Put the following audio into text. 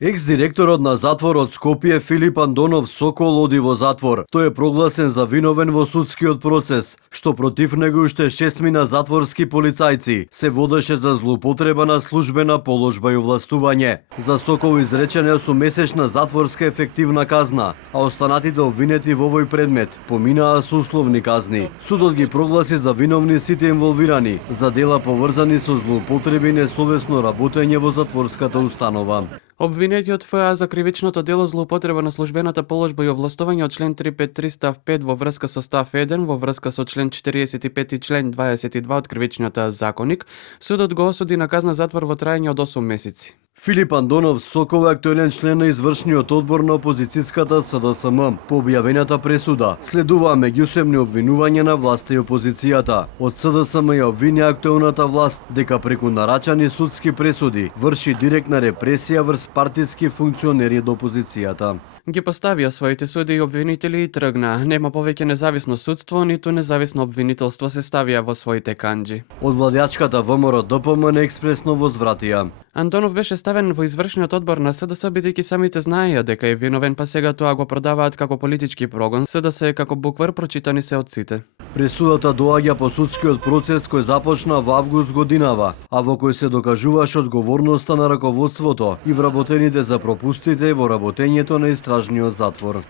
Екс-директорот на затворот Скопје Филип Андонов Сокол оди во затвор. Тој е прогласен за виновен во судскиот процес, што против него уште 6 затворски полицајци се водеше за злоупотреба на службена положба и овластување. За Сокол изречена сумесечна затворска ефективна казна, а останатите обвинети во овој предмет поминаа со условни казни. Судот ги прогласи за виновни сите инволвирани за дела поврзани со злоупотреби и несовесно работење во затворската установа. Обвинетиот ФА за кривичното дело злоупотреба на службената положба и овластување од член 353 став 5 во врска со став 1 во врска со член 45 и член 22 од кривичниот законник, судот го осуди на казна затвор во траење од 8 месеци. Филип Андонов Сокол е актуелен член на извршниот одбор на опозицијската СДСМ. По објавената пресуда следуваа меѓусебни обвинувања на власта и опозицијата. Од СДСМ ја обвини актуелната власт дека преку нарачани судски пресуди врши директна репресија врз партиски функционери до опозицијата. Ги поставија своите суди и обвинители и тргна. Нема повеќе независно судство, ниту независно обвинителство се ставија во своите канџи. Од владеачката ВМРО ДПМН експресно возвратија. Андонов беше ставен во извршниот одбор на СДС бидејќи самите знаеја дека е виновен, па сега тоа го продаваат како политички прогон. СДС е како буквар, прочитани се од сите. Пресудата доаѓа по судскиот процес кој започна во август годинава, а во кој се докажуваше одговорноста на раководството и вработените за пропустите во работењето на истражниот затвор.